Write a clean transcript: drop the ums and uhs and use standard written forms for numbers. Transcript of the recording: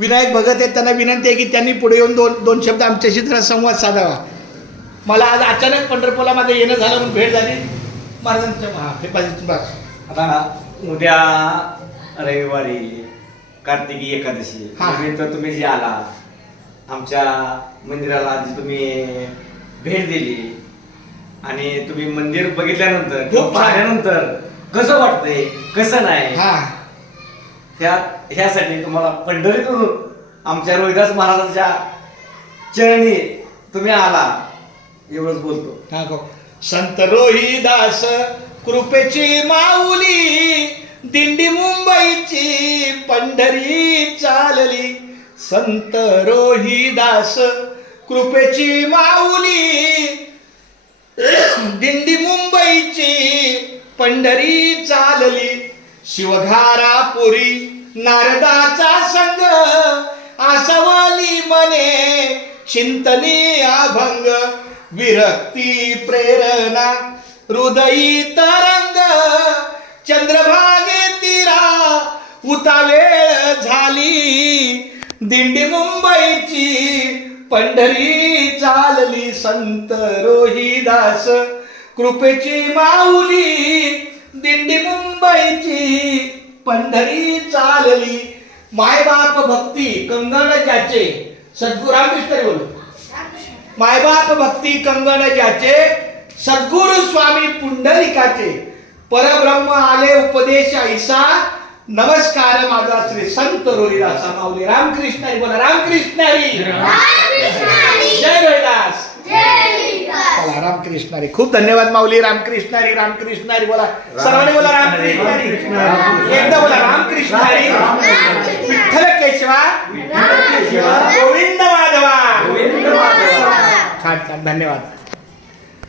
विनायक भगत आहेत, त्यांना विनंती आहे की त्यांनी पुढे येऊन दोन शब्द आमच्याशी जरा संवाद साधावा. मला आज अचानक पंढरपूरला माझं येणं झालं म्हणून भेट झाली महाराजांच्या. आता उद्या रविवारी कार्तिकी एकादशी तर तुम्ही जे आला आमच्या मंदिराला, जी तुम्ही भेट दिली आणि तुम्ही मंदिर बघितल्यानंतर खूप पाहिल्यानंतर कसं वाटतंय कसं नाही, ह्यासाठी तुम्हाला पंढरीतून आमच्या रोहिदास महाराजांच्या चरणी तुम्ही आला एवढंच बोलतो. संत रोहिदास कृपेची माऊली, दिंडी मुंबईची पंढरी चालली. संत रोहिदास कृपेची माऊली, दिंडी मुंबईची पंढरी चालली. शिवघारापुरी नारदाचा संग, आसवली मने चिंतनी अभंग. विरक्ती प्रेरणा हृदयी तरंग, चंद्रभागे तीरा उतावेळ झाली. दिंडी मुंबईची पंढरी चालली. संत रोहिदास कृपेची माऊली, दिंडी मुंबईची पंढरी चालली. मायबाप भक्ती कंगन ज्याचे, सद्गुरू रामकृष्ण बोलू. मायबाप भक्ती कंगन ज्याचे, सद्गुरू स्वामी पुंडलिकाचे. परब्रह्म आले उपदेश ऐसा, नमस्कार माझा श्री संत रोहिदास माऊली. रामकृष्ण हरी बोला. रामकृष्ण हरी. जय रोहिदास. चला रामकृष्ण हरी. खूप धन्यवाद माऊली. रामकृष्ण हरी. रामकृष्ण हरी बोला. सर्वांनी बोला रामकृष्ण हरी. एकदा बोला रामकृष्ण हरी. विठ्ठल केशवा गोविंद माधवा. छान छान धन्यवाद.